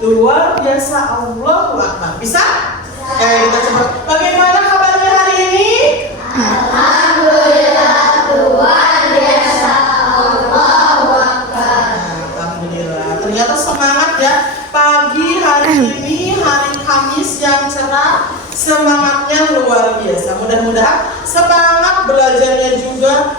luar biasa, Allahu Akbar. Bisa? Kita coba. Bagaimana kabarnya hari ini? Alhamdulillah, luar biasa, Allahu Akbar. Alhamdulillah. Ternyata semangat ya. Pagi hari ini, hari Kamis yang cerah, semangatnya luar biasa. Mudah-mudahan semangat belajarnya juga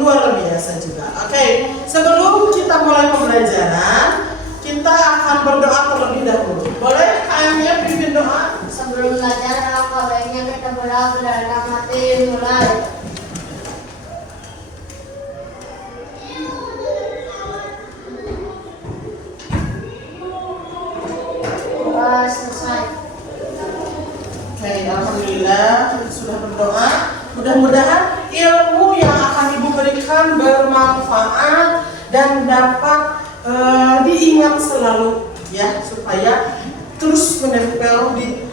luar biasa juga. Oke, sebelum kita mulai pembelajaran, kita akan berdoa terlebih dahulu. Boleh ayahnya pimpin doa? Sebelum belajar, baiknya kita berdoa dalam hati mulai. Selesai. Oke, alhamdulillah kita sudah berdoa. Mudah-mudahan ilmu yang akan Ibu berikan bermanfaat dan dapat diingat selalu ya, supaya terus menempel di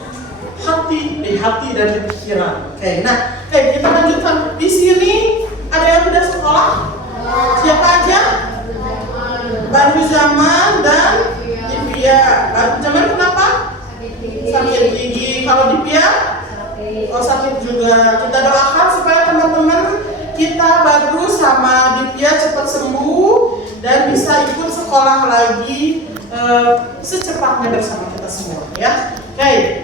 hati dan di pikiran. Oke, nah, kita lanjutkan. Di sini ada yang sudah sekolah? Siapa aja? Baru Zaman dan Divya. Baru Zaman kenapa? Sakit gigi. Kalau Divya? Oh, sakit juga. Kita doakan supaya teman-teman kita Baru sama Divya cepat sembuh dan bisa ikut sekolah lagi secepatnya bersama kita semua ya. Oke.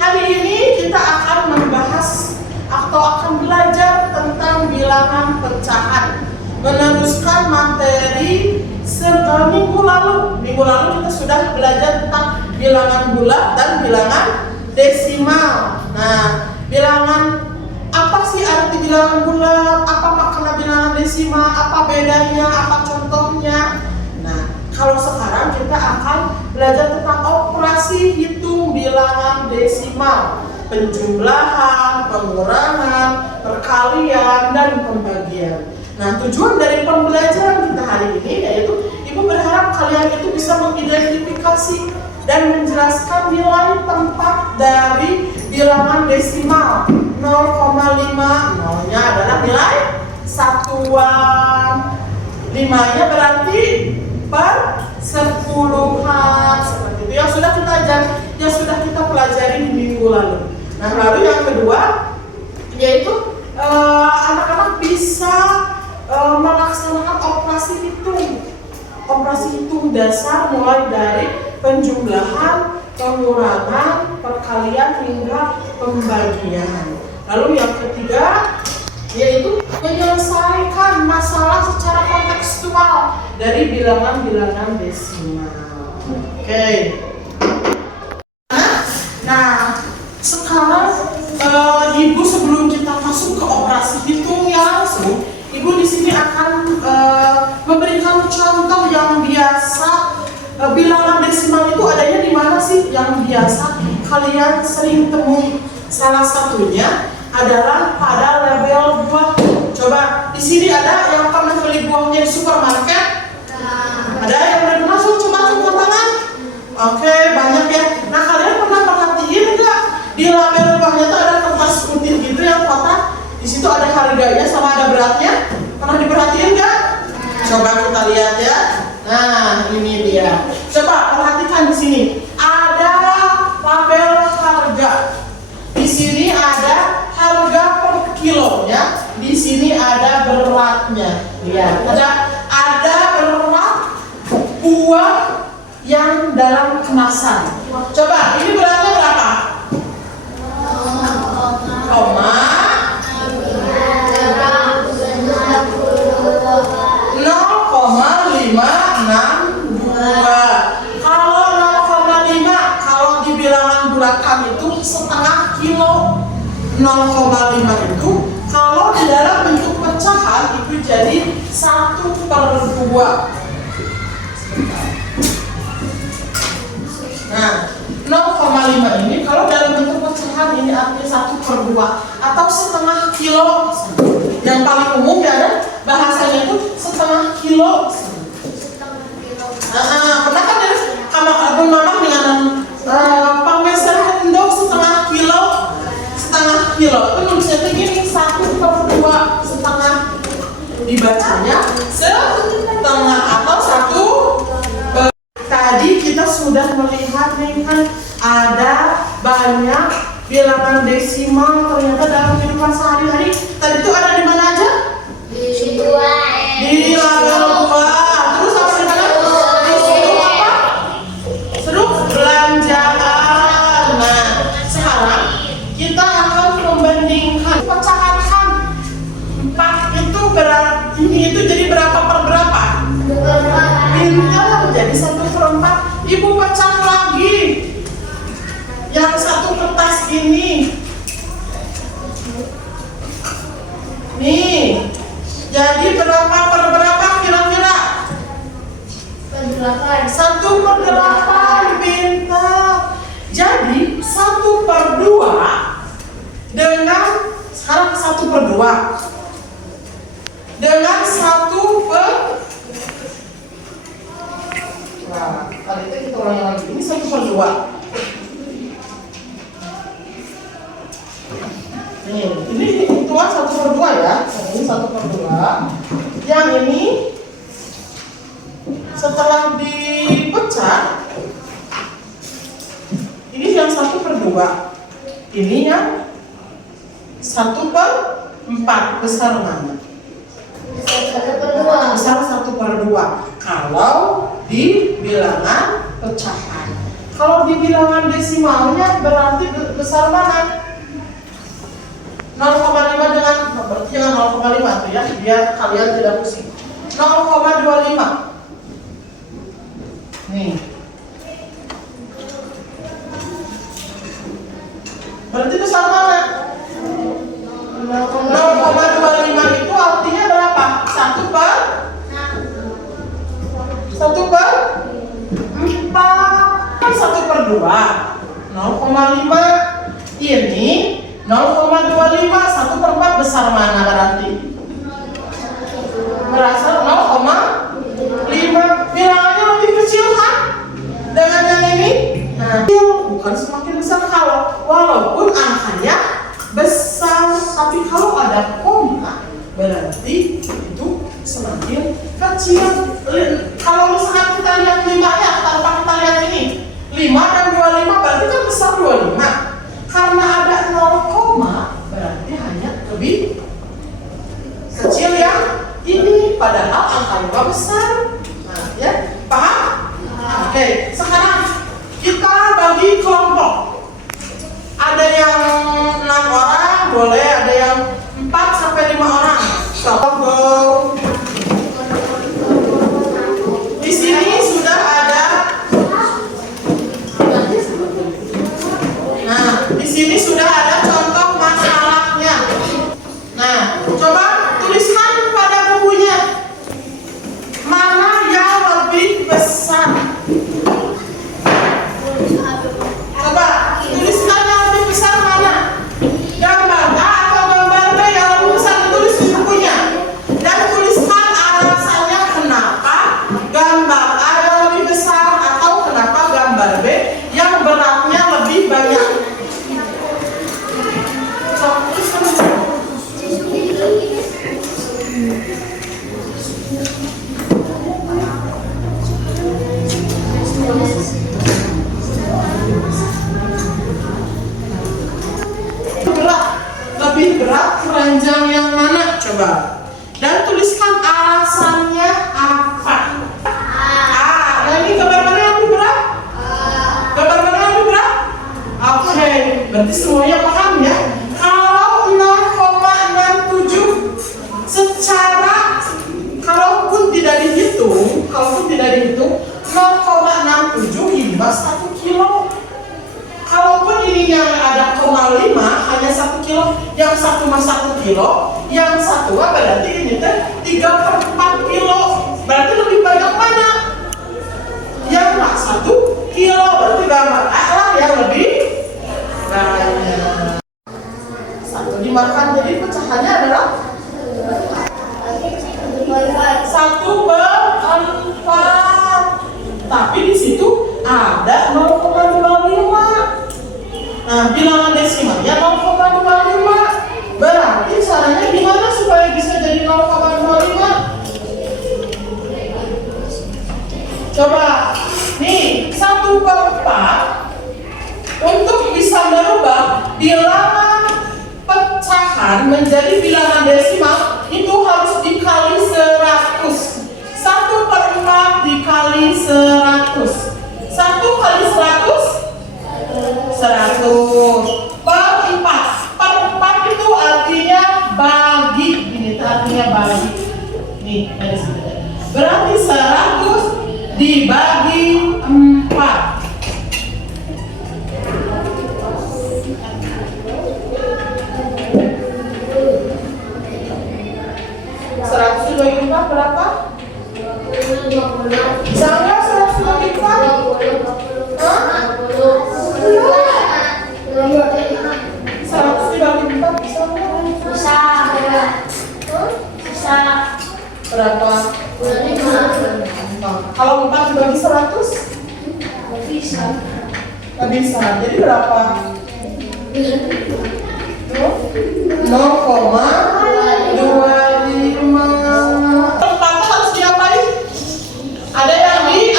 Hari ini kita akan membahas atau akan belajar tentang bilangan pecahan. Meneruskan materi minggu lalu. Minggu lalu kita sudah belajar tentang bilangan bulat dan bilangan desimal. Nah, bilangan apa sih arti bilangan bulat? Apa makna bilangan desimal? Apa bedanya? Apa contohnya? Nah, kalau sekarang kita akan belajar tentang operasi hitung bilangan desimal, penjumlahan, pengurangan, perkalian, dan pembagian. Nah, tujuan dari pembelajaran kita hari ini yaitu Ibu berharap kalian itu bisa mengidentifikasi dan menjelaskan nilai tempat dari bilangan desimal. 0,5, nolnya adalah nilai satuan, 5-nya berarti per sepuluhan, seperti itu yang sudah kita pelajari di minggu lalu. Nah, lalu yang kedua yaitu anak-anak bisa melaksanakan operasi hitung dasar mulai dari penjumlahan, pengurangan, perkalian hingga pembagian. Lalu yang ketiga yaitu menyelesaikan masalah secara kontekstual dari bilangan-bilangan desimal. Oke. Nah, sekarang Ibu sebelum kita masuk ke operasi hitungnya langsung, Ibu di sini akan memberikan contoh yang biasa. Bilangan desimal itu adanya di mana sih yang biasa kalian sering temui? Salah satunya adalah pada label buah. Coba di sini ada yang pernah beli buahnya di supermarket? Ada yang pernah masuk? Coba angkat tangan. Oke, banyak ya. Nah, kalian pernah perhatiin nggak di label buahnya itu ada kertas putih gitu yang kotak? Di situ ada harganya sama ada beratnya. Pernah diperhatiin nggak? Coba kita lihat ya. Nah, ini dia. Coba perhatikan di sini. Ada label harga. Di sini ada harga per kilonya. Di sini ada beratnya. Lihat, ada berat buah yang dalam kemasan. Coba, ini beratnya berapa? 0,562. Kalau 0,5 kalau di bilangan bulatan itu setengah kilo. 0,5 itu kalau di dalam bentuk pecahan itu jadi 1/2. Nah, 0,5 ini kalau dalam bentuk pecahan ini artinya 1/2 atau setengah kilo. Yang paling umum ya ada bahasanya itu setengah kilo. Pernah kan ya sama abang mama dengan pangmeser endok setengah kilo. Itu nulisnya begini 1/2, setengah dibacanya setengah atau 1. Tadi kita sudah melihat nih kan ada banyak bilangan desimal ternyata dalam kehidupan sehari-hari. Tadi itu ada di mana aja? Di dua. Di lalu 2. Terus apa di mana? Di sudut apa? Sudut belanjaan. Nah, sekarang kita akan membandingkan pecahan 4 itu ini itu jadi berapa per berapa? Pintar jadi 1/4. Ibu pecah lagi. Yang satu kertas ini. Nih. Jadi berapa per berapa kira-kira? 1/8. Pintar. Jadi 1/2 dengan sekarang 1/2 dengan 1/. Nah, kali itu kita ulangi lagi. Ini 1/2. Nih, ini hitungan 1/2 ya. Ini 1/2. Yang ini setelah dipecah, ini yang 1/2. Ini yang 1/4. Besar mana? Besar 1/2 kalau di bilangan pecahan. Kalau di bilangan desimalnya berarti besar mana? 0,5 dengan berarti jangan 0,5 tuh ya, biar kalian tidak pusing. 0,25. Nih. Berarti besar mana? 0,25 itu artinya berapa? 1/4. 1/2. 0,5. Ini 0,25. 1/4 besar mana berarti? Berasa 0,5. Bilangannya lebih kecil kan? Dengan yang ini? Nah, bukan semakin besar kalau walaupun angkanya besar, tapi kalau ada koma berarti itu semakin kecil. Kalau misalkan kita lihat 5 ya, tanpa kita lihat ini 5 dan 25 berarti kan besar 25. Karena ada 0, berarti hanya lebih kecil yang ini, padahal angka 5 besar. Nah, ya, paham? Oke, sekarang kita bagi kelompok. Ada yang 6 orang, boleh ada yang 4 sampai 5 orang. Kelompok. Di sini sudah ada. Nah, di sini sudah ada contoh masalahnya. Nah, coba tuliskan pada bukunya. Mana yang lebih besar? Coba tuliskan yang lebih besar mana? Gambar A atau gambar B yang lebih besar, ditulis di bukunya. Dan tuliskan alasannya kenapa gambar A yang lebih besar atau kenapa gambar B yang beratnya lebih banyak. Lebih berat keranjang yang mana? Coba. Dan tuliskan alasannya apa. Nah ini gambar mana yang lebih berat? Gambar mana yang lebih berat? Oke, berarti semuanya paham ya. Kalau 0,67 secara kalaupun tidak dihitung 0,67 ini 1 kilo. Kalaupun ini yang ada 0,5 hanya 1 kilo, yang satu mah 1 kilo, yang satu berarti ini teh 3/4 kilo. Berarti lebih banyak mana? Yang 1 kilo, berarti gambar A lah yang lebih banyak. Satu dimakan, jadi pecahannya adalah 1/4. Tapi di situ ada 0,25. Nah, bilangan desimalnya 0,25. Berarti caranya gimana supaya bisa jadi 0,25? Coba, nih 1 1/4 untuk bisa merubah bilangan pecahan menjadi bilangan desimal itu harus dikali 100. 1/4 dikali 100. 1 kali 100 100 per 4. Per 4 itu artinya bagi. Ini artinya bagi. Nih, dari sini. Berarti 100 dibagi 4. 100 dibagi 4 berapa? Bisa nggak 100 dibagi 4? Hah? 100 dibagi 4 bisa nggak? Bisa. Berapa? Kalau 4 dibagi 100? Bisa. Nggak bisa. Jadi berapa? 0,25. Tempat harus diapain? Ada yang di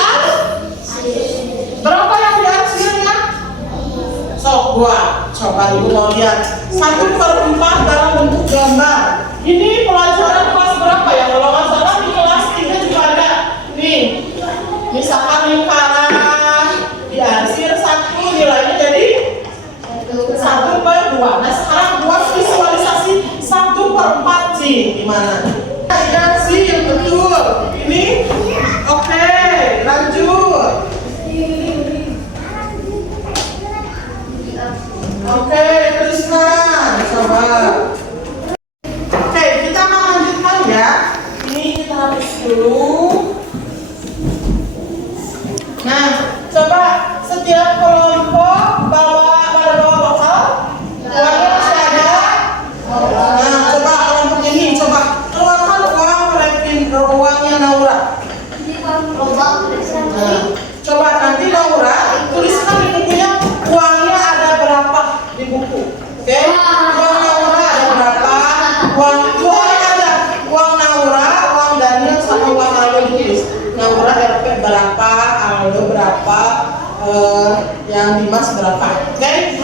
berapa yang di hasilnya? Sok gua coba ibu mau lihat 1/4 dalam bentuk gambar. Ini pelajaran kelas berapa ya? Kalau nggak salah di kelas 3 juga ada. Nih, misalkan lingkaran diarsir 1 nilainya jadi 1/2. Nah sekarang buat visualisasi 1/4 sih gimana? Lihat sih yang betul. Ini oke, lanjut. Oke, teruskan. Coba. Oke, kita akan lanjutkan ya. Ini kita hapus dulu. Nah, coba setiap kelompok pada bawa bekal. Uangnya masih ada. Nah, coba kelompok ini coba keluarkan uangnya Naura. Nah, coba nanti Naura tuliskan di bukunya uangnya ada berapa di buku. Oke? Uang Naura ada berapa? Uang ada. Uang Naura, uang Daniel sama uang Aldo ditulis. Naura RP berapa, Aldo berapa, yang Dimas berapa. Oke?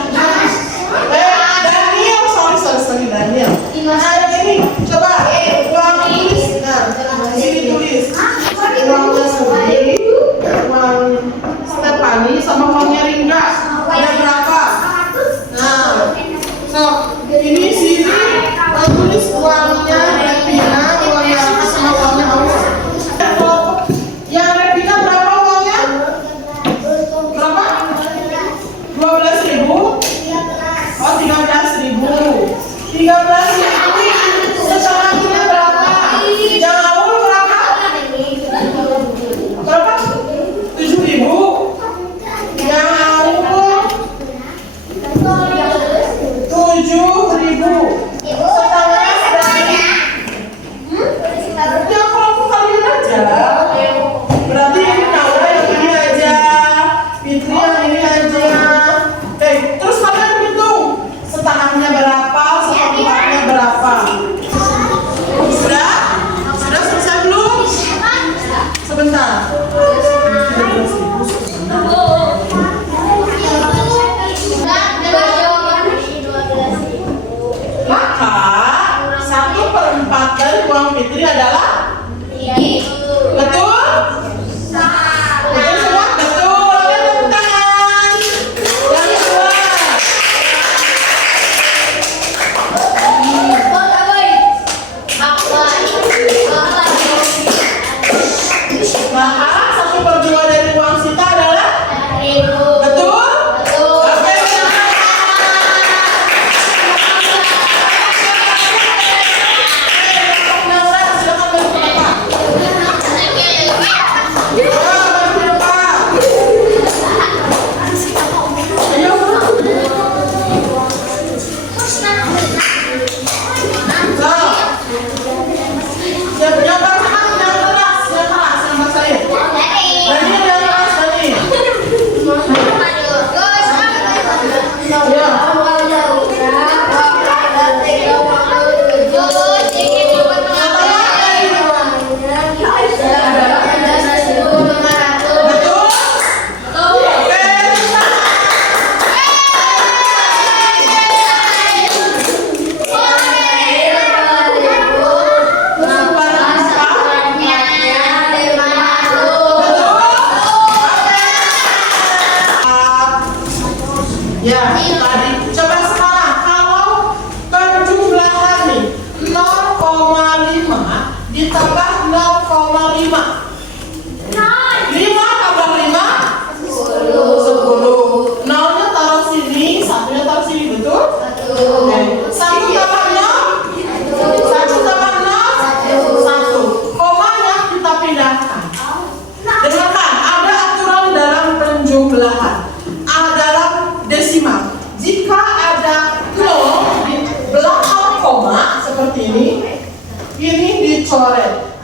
Daniel, sorry Daniel. Nah, ini coba uang tulis. Nah, ini tulis. Uangnya Sugi, uang Stefani sama uangnya Ringga. Ada berapa? Nah, so ini sini tulis uangnya Revina, uangnya Raka sama uangnya Awas. Yang Revina berapa uangnya? Berapa? 12.000? Oh, 13.000. 13.000 setengahnya berapa?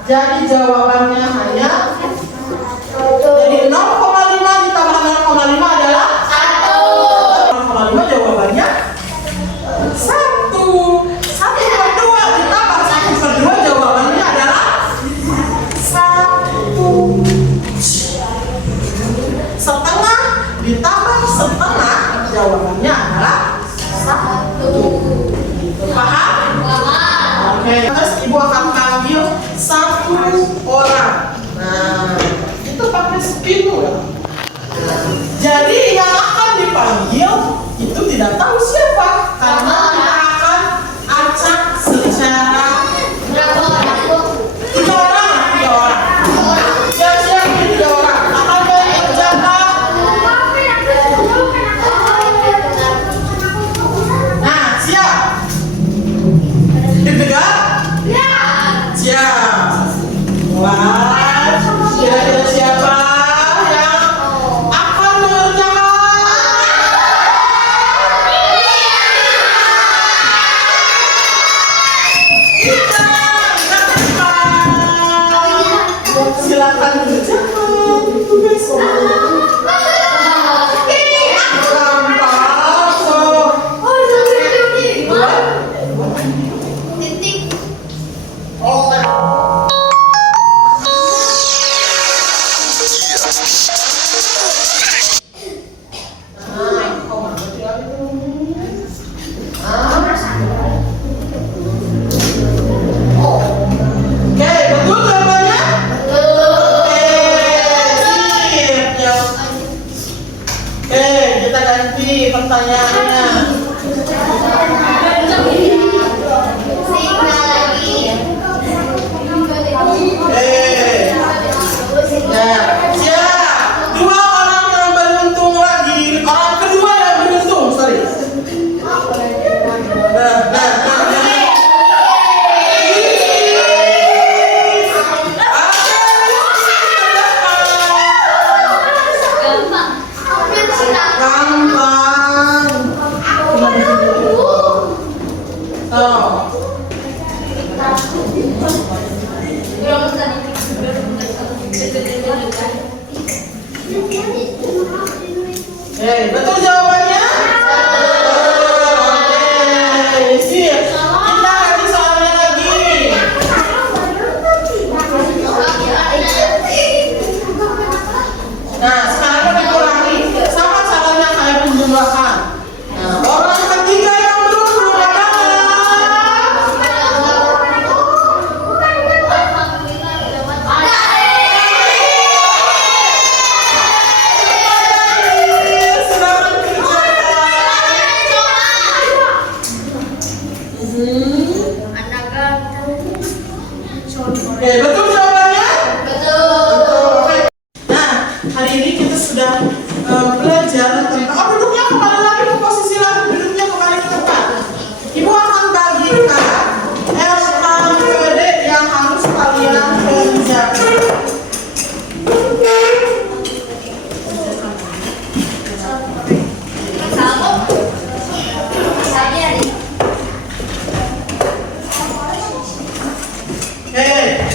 Jadi jawabannya hanya jadi 0,5 ditambah 0,5 adalah 0,5, jawabannya 1. 1/2 ditambah 1/2, jawabannya adalah 1. Setengah ditambah setengah, jawabannya adalah 1. Paham? Oke, terus ibu akan panggil 1 orang. Nah, itu pakai spidol. Jadi yang akan dipanggil itu tidak tahu siapa, karena kita akan acak secara Berapa orang? 3 orang. Siap-siap 3 orang. Akan berjaga. Nah, siap. Deg-degan? Siap. Mulai. Kira-kira siapa yang akan mengerjakan? Kita silakan mengerjakan tugas. Gampang. So, Titik. Oh. Oke, betul jawabannya? Oke, sip. Oke, kita ganti pertanyaannya. Tiga lagi. Nah, siap. 2 orang yang beruntung lagi. Orang kedua yang beruntung, sorry. Nah. Gampang. Gampang. Oh. Betul jawabannya? Oke, sip. Kita ganti soalnya lagi. Nah, sekarang kan dikurangi. Sama caranya kayak penjumlahan. Nah, orang ketiga yang beruntung adalah sedang dikerjakan. Oke, betul jawabannya? Oke. Nah, hari ini kita sudah belajar tentang duduknya kembali lagi ke posisi lagi, duduknya kembali ke tempat. Ibu akan bagikan LKPD yang harus kalian kerjakan.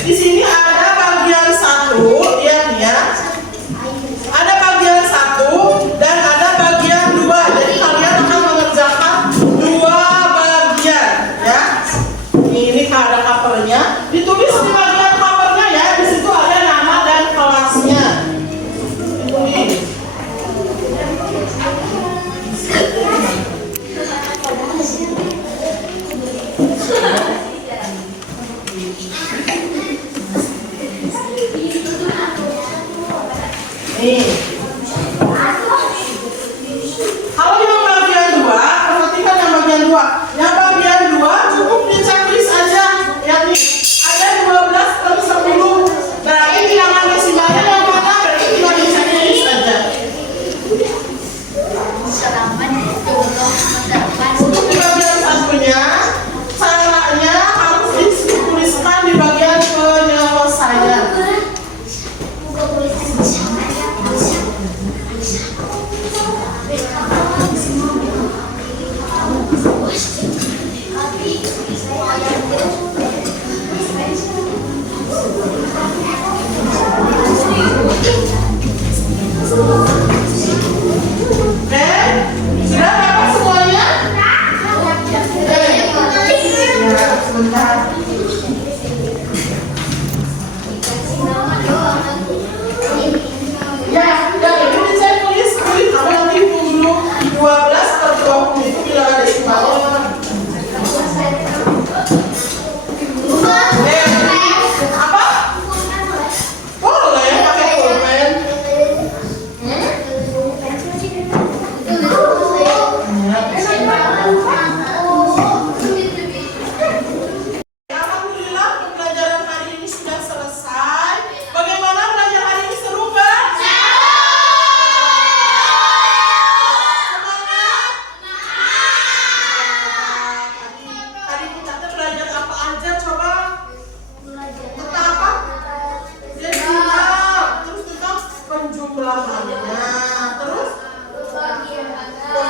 Di sini ada bagian 1, ya. Ada bagian 1 dan ada bagian 2. Jadi kalian akan mengerjakan 2 bagian, ya. Ini ada covernya. Ditulis di bagian covernya, ya. Di situ ada nama dan kelasnya. Ditulis. Nih. Kalau yang bagian 2, perhatikan yang bagian 2. Yang bagian 2 cukup di checklist aja. Yang ini ada 12 per 10. Berarti bilangan desimalnya yang mana? Berarti tinggal di checklist aja. Untuk di bagian satunya, caranya harus dituliskan di bagian penyelesaian.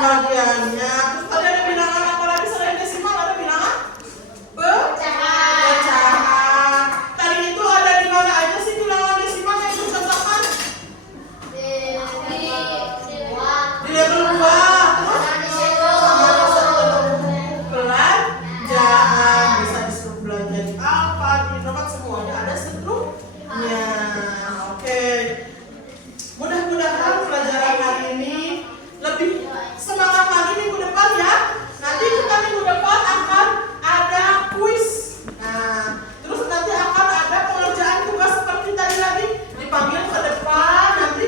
pembagiannya. Terus tadi ada bilangan apa lagi selain desimal? Ada bilangan pecahan. Tadi itu ada di mana aja sih bilangan desimal yang dicontohkan? Di level 2. Terus sama disuruh belanjaan. Bisa disuruh belanja di apa? Di tempat semuanya ada strukturnya. Oke. Mudah-mudahan pelajaran hari ini lebih semangat lagi minggu depan ya. Nanti kita minggu depan akan ada kuis. Nah, terus nanti akan ada pengerjaan tugas seperti tadi lagi, dipanggil ke depan, nanti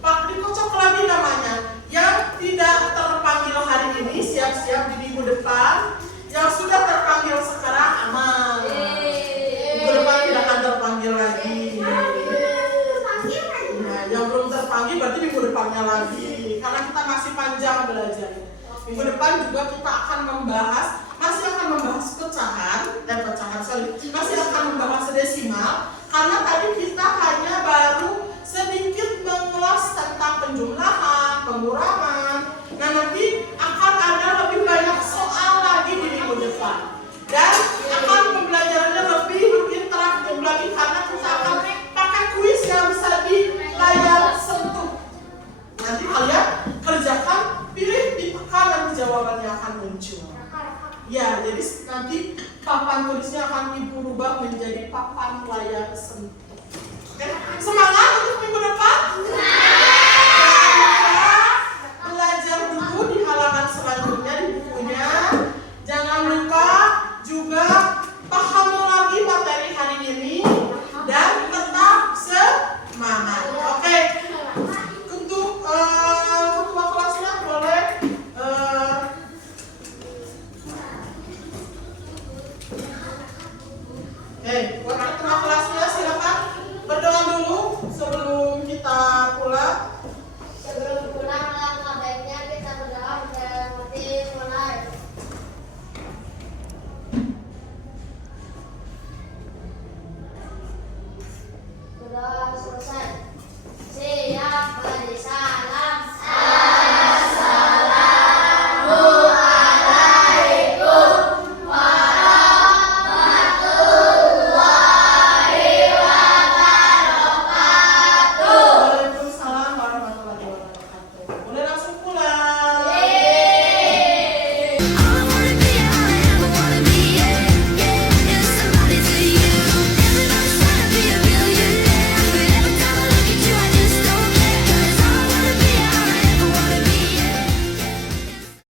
dikocok lagi namanya. Yang tidak terpanggil hari ini siap-siap di minggu depan. Yang sudah terpanggil sekarang aman. Minggu depan tidak akan terpanggil lagi. Yang belum terpanggil berarti minggu depannya lagi, karena kita masih panjang belajar. Minggu depan juga kita akan masih akan membahas pecahan, masih akan membahas desimal, karena tadi kita hanya baru sedikit mengulas tentang penjumlahan, pengurangan. Nah, nanti akan ada lebih banyak soal lagi di minggu depan, dan akan pembelajarannya lebih interaktif lagi karena kita akan pakai kuis yang bisa di layar sentuh. Nanti kalian kerjakan, pilih, ditekan, nanti jawabannya akan muncul. Ya, jadi nanti papan tulisnya akan ibu rubah menjadi papan layar sentuh. Oke, semangat.